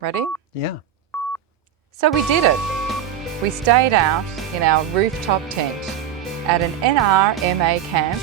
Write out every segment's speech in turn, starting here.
Ready? Yeah. So we did it. We stayed out in our rooftop tent at an NRMA camp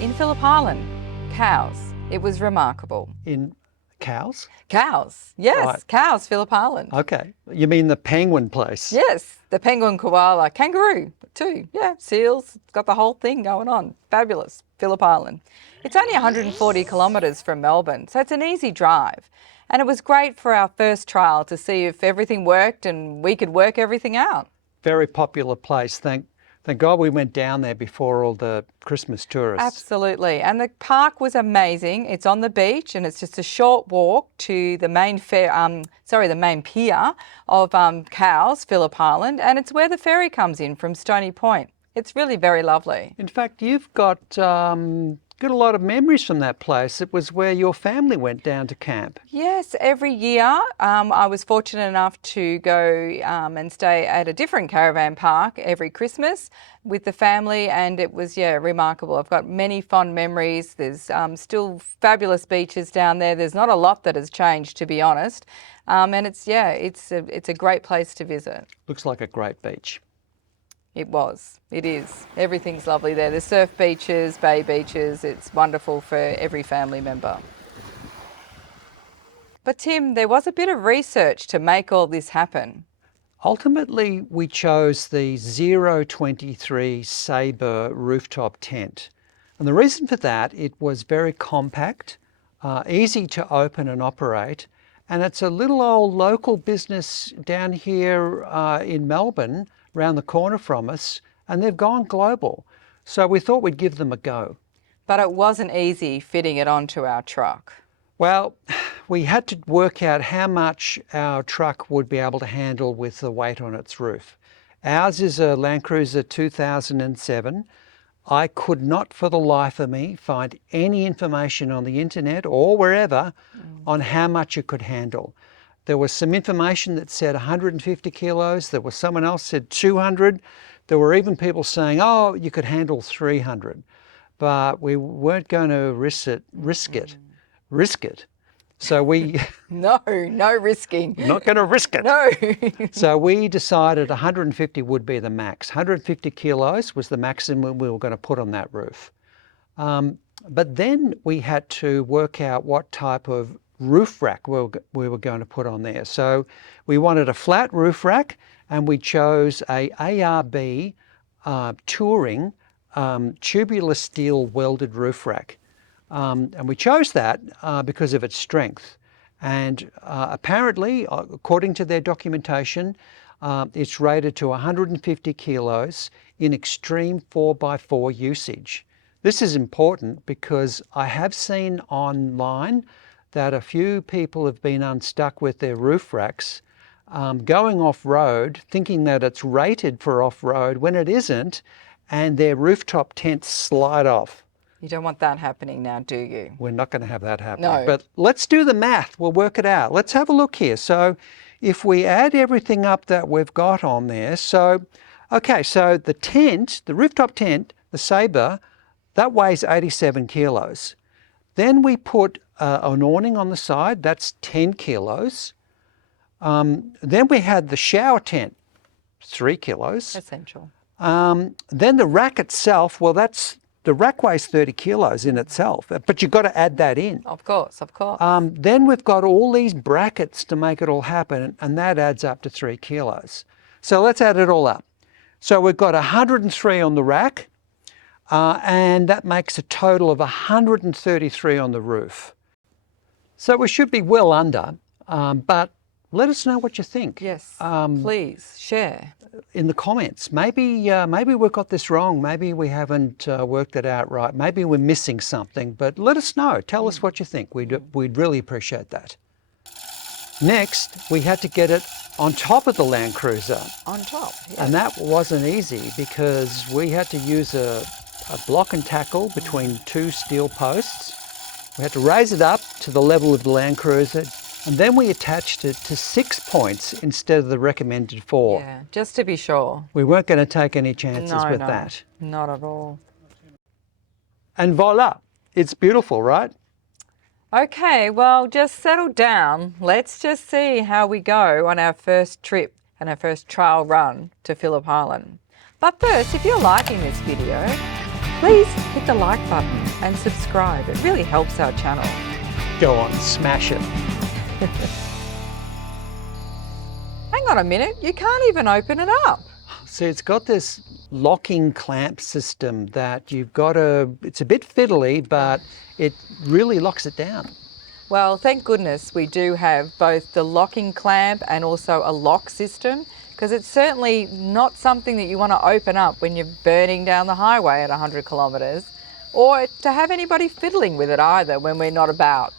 in Phillip Island, Cowes. It was remarkable. In Cowes? Cowes, yes, Right. Cowes, Phillip Island. Okay. You mean the penguin place? Yes, the penguin, koala, kangaroo too. Yeah, seals, it's got the whole thing going on. Fabulous, Phillip Island. It's only 140 kilometres from Melbourne, so it's an easy drive. And it was great for our first trial to see if everything worked and we could work everything out. Very popular place. Thank God we went down there before all the Christmas tourists. Absolutely. And the park was amazing. It's on the beach and it's just a short walk to the main the main pier of Cowes, Phillip Island, and it's where the ferry comes in from Stony Point. It's really very lovely. In fact, you've got a lot of memories from that place. It was where your family went down to camp. Yes, every year I was fortunate enough to go and stay at a different caravan park every Christmas with the family, and it was, remarkable. I've got many fond memories. There's still fabulous beaches down there. There's not a lot that has changed, to be honest. And it's a great place to visit. Looks like a great beach. It was. It is. Everything's lovely there. There's surf beaches, bay beaches. It's wonderful for every family member. But Tim, there was a bit of research to make all this happen. Ultimately, we chose the 023 Saber rooftop tent. And the reason for that, it was very compact, easy to open and operate. And it's a little old local business down here in Melbourne, around the corner from us, and they've gone global. So we thought we'd give them a go. But it wasn't easy fitting it onto our truck. Well, we had to work out how much our truck would be able to handle with the weight on its roof. Ours is a Landcruiser 2007. I could not for the life of me find any information on the internet or wherever on how much it could handle. There was some information that said 150 kilos. There was someone else said 200. There were even people saying, oh, you could handle 300. But we weren't going to risk it. So we... No risking. Not going to risk it. No. So we decided 150 would be the max. 150 kilos was the maximum we were going to put on that roof. But then we had to work out what type of roof rack we were going to put on there. So we wanted a flat roof rack, and we chose a ARB Touring tubular steel welded roof rack. And we chose that because of its strength. And apparently, according to their documentation, it's rated to 150 kilos in extreme 4x4 usage. This is important because I have seen online that a few people have been unstuck with their roof racks, going off-road, thinking that it's rated for off-road when it isn't, and their rooftop tents slide off. You don't want that happening now, do you? We're not going to have that happen. No. But let's do the math. We'll work it out. Let's have a look here. So if we add everything up that we've got on there, so the tent, the rooftop tent, the Saber, that weighs 87 kilos. Then we put an awning on the side, that's 10 kilos. Then we had the shower tent, 3 kilos. Essential. Then the rack itself, the rack weighs 30 kilos in itself, but you've got to add that in. Of course. Then we've got all these brackets to make it all happen, and that adds up to 3 kilos. So let's add it all up. So we've got 103 on the rack, and that makes a total of 133 on the roof. So we should be well under, but let us know what you think. Yes, please share. In the comments. Maybe we've got this wrong. Maybe we haven't worked it out right. Maybe we're missing something, but let us know. Tell us what you think. We'd really appreciate that. Next, we had to get it on top of the Landcruiser. On top, yes. And that wasn't easy because we had to use a block and tackle between 2 steel posts. We had to raise it up to the level of the Landcruiser, and then we attached it to 6 points instead of the recommended 4. Yeah, just to be sure. We weren't going to take any chances with that. Not at all. And voila, it's beautiful, right? Okay, well, just settle down. Let's just see how we go on our first trip and our first trial run to Phillip Island. But first, if you're liking this video, please hit the like button and subscribe. It really helps our channel. Go on, smash it. Hang on a minute, you can't even open it up. So it's got this locking clamp system that you've got to, it's a bit fiddly, but it really locks it down. Well, thank goodness we do have both the locking clamp and also a lock system, because it's certainly not something that you want to open up when you're burning down the highway at 100 kilometres, or to have anybody fiddling with it either when we're not about.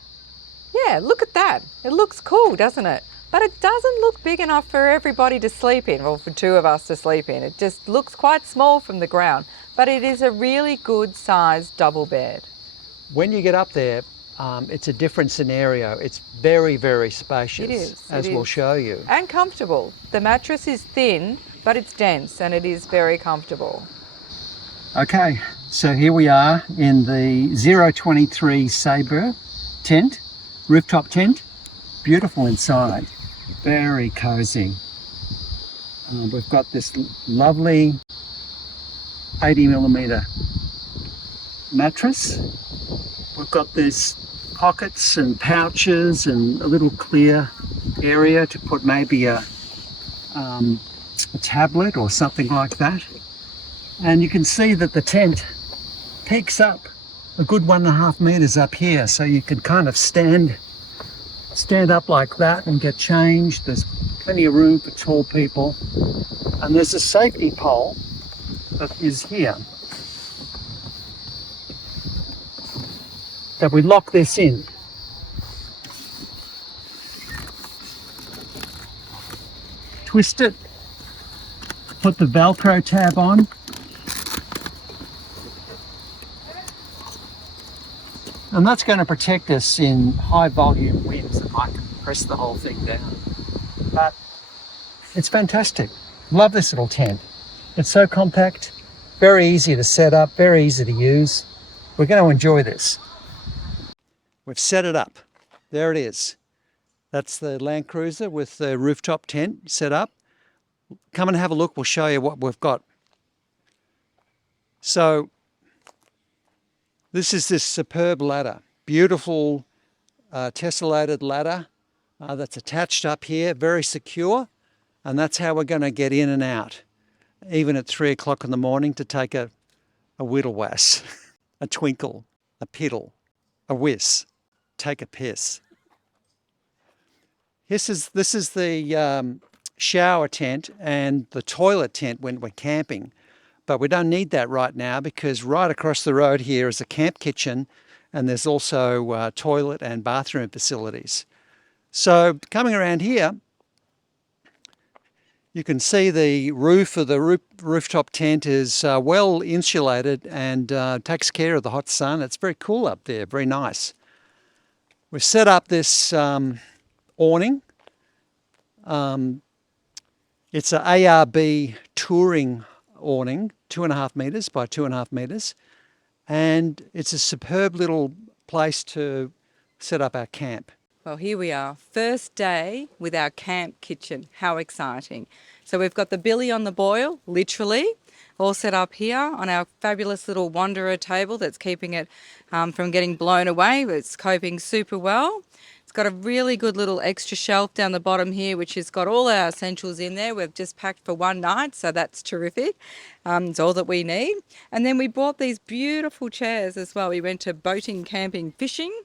Yeah, look at that. It looks cool, doesn't it? But it doesn't look big enough for everybody to sleep in, or for two of us to sleep in. It just looks quite small from the ground, but it is a really good sized double bed. When you get up there, it's a different scenario. It's very, very spacious, It is, as it we'll is. show you. And comfortable. The mattress is thin, but it's dense and it is very comfortable. Okay, so here we are in the 023 Saber tent, rooftop tent. Beautiful inside, very cozy. We've got this lovely 80mm mattress. We've got these pockets and pouches and a little clear area to put maybe a tablet or something like that. And you can see that the tent peaks up a good 1.5 meters up here, so you can kind of stand up like that and get changed. There's plenty of room for tall people, and there's a safety pole that is here that we lock this in. Twist it, put the Velcro tab on, and that's going to protect us in high volume winds that might compress the whole thing down. But it's fantastic. Love this little tent. It's so compact, very easy to set up, very easy to use. We're going to enjoy this. We've set it up. There it is. That's the Landcruiser with the rooftop tent set up. Come and have a look. We'll show you what we've got. So this is this superb ladder. Beautiful tessellated ladder that's attached up here, very secure. And that's how we're going to get in and out, even at 3 o'clock in the morning, to take a whittlewass, a twinkle, a piddle, a whiz, take a piss. This is the shower tent and the toilet tent when we're camping. But we don't need that right now, because right across the road here is a camp kitchen, and there's also toilet and bathroom facilities. So coming around here, you can see the roof of the rooftop tent is well insulated and takes care of the hot sun. It's very cool up there, very nice. We've set up this awning. It's an ARB Touring Awning, 2.5 meters by 2.5 meters. And it's a superb little place to set up our camp. Well, here we are, first day with our camp kitchen. How exciting. So we've got the billy on the boil, literally, all set up here on our fabulous little Wanderer table that's keeping it from getting blown away. It's coping super well. It's got a really good little extra shelf down the bottom here, which has got all our essentials in there. We've just packed for one night, so that's terrific. It's all that we need. And then we bought these beautiful chairs as well. We went to boating, camping, fishing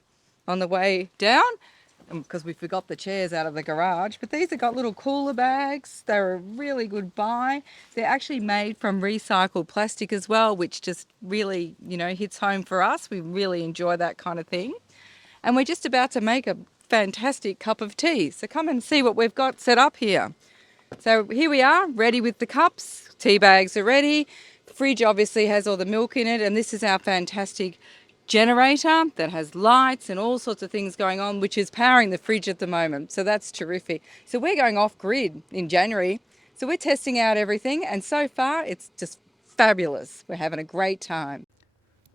on the way down, because we forgot the chairs out of the garage. But these have got little cooler bags. They're a really good buy. They're actually made from recycled plastic as well, which just really, hits home for us. We really enjoy that kind of thing. And we're just about to make a fantastic cup of tea. So come and see what we've got set up here. So here we are, ready with the cups. Tea bags are ready. The fridge obviously has all the milk in it. And this is our fantastic generator that has lights and all sorts of things going on, which is powering the fridge at the moment. So that's terrific. So we're going off grid in January. So we're testing out everything, and so far it's just fabulous. We're having a great time.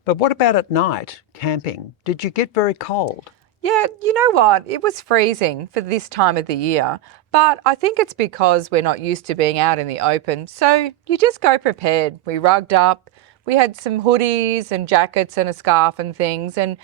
But what about at night, camping? Did you get very cold? Yeah, you know what? It was freezing for this time of the year, but I think it's because we're not used to being out in the open. So you just go prepared. We rugged up. We had some hoodies and jackets and a scarf and things. And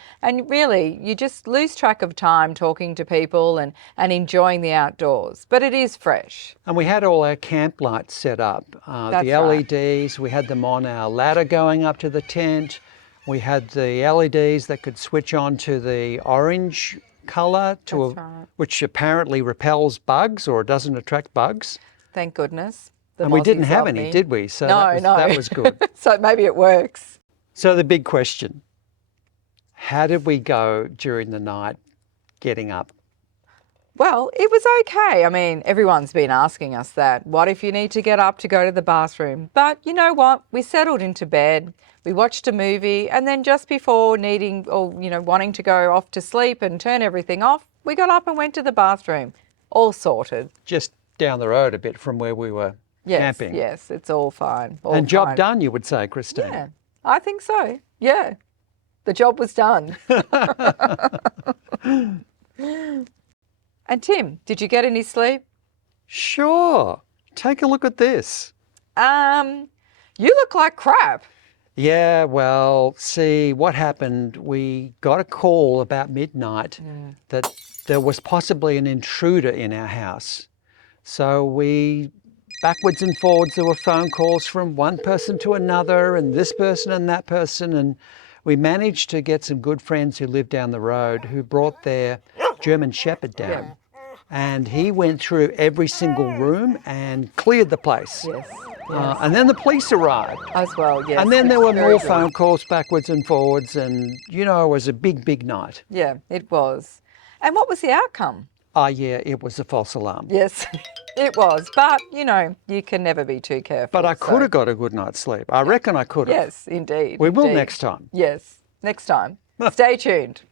really, you just lose track of time talking to people and enjoying the outdoors. But it is fresh. And we had all our camp lights set up. That's the right. LEDs, we had them on our ladder going up to the tent. We had the LEDs that could switch on to the orange colour, That's right. which apparently repels bugs or doesn't attract bugs. Thank goodness. The And we didn't Aussies have love any, me. did we? So No, no. that was good. So maybe it works. So the big question, how did we go during the night getting up? Well, it was okay. I mean, everyone's been asking us that. What if you need to get up to go to the bathroom? But you know what? We settled into bed. We watched a movie, and then just before needing or wanting to go off to sleep and turn everything off, we got up and went to the bathroom. All sorted. Just down the road a bit from where we were camping. Yes, it's all fine. All And job fine. done, you would say, Christine. Yeah, I think so. Yeah, the job was done. And Tim, did you get any sleep? Sure. Take a look at this. You look like crap. Yeah, well, see, what happened, we got a call about midnight that there was possibly an intruder in our house. So we, backwards and forwards, there were phone calls from one person to another and this person and that person. And we managed to get some good friends who lived down the road who brought their German Shepherd down. Yeah. And he went through every single room and cleared the place. Yes. And then the police arrived. As well, yes. And then there which were is very more good. phone calls backwards and forwards, and it was a big, big night. Yeah, it was. And what was the outcome? Ah, yeah, it was a false alarm. Yes, it was. But, you can never be too careful. But I could so- have got a good night's sleep. I reckon I could have. Yes, indeed. We will indeed. next time. Yes, next time. Stay tuned.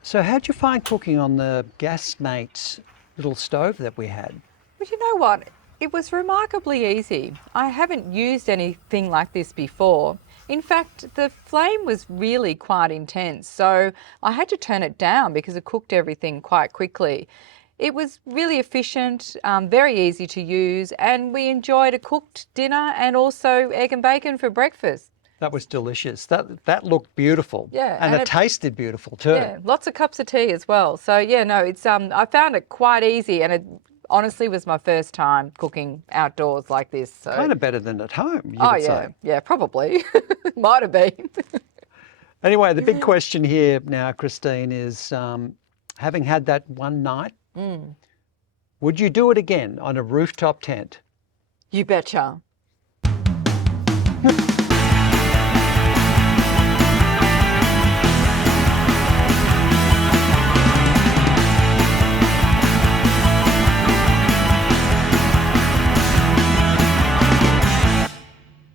So how'd you find cooking on the Gasmate little stove that we had? But you know what? It was remarkably easy. I haven't used anything like this before. In fact, the flame was really quite intense, so I had to turn it down because it cooked everything quite quickly. It was really efficient, very easy to use, and we enjoyed a cooked dinner and also egg and bacon for breakfast. That was delicious. That looked beautiful. Yeah, And and it tasted beautiful too. Yeah, lots of cups of tea as well. So yeah, no, it's I found it quite easy, and it honestly was my first time cooking outdoors like this. So. Kind of better than at home, you Oh would yeah, say. yeah, probably. Might have been. Anyway, the big question here now, Christine, is having had that one night, would you do it again on a rooftop tent? You betcha.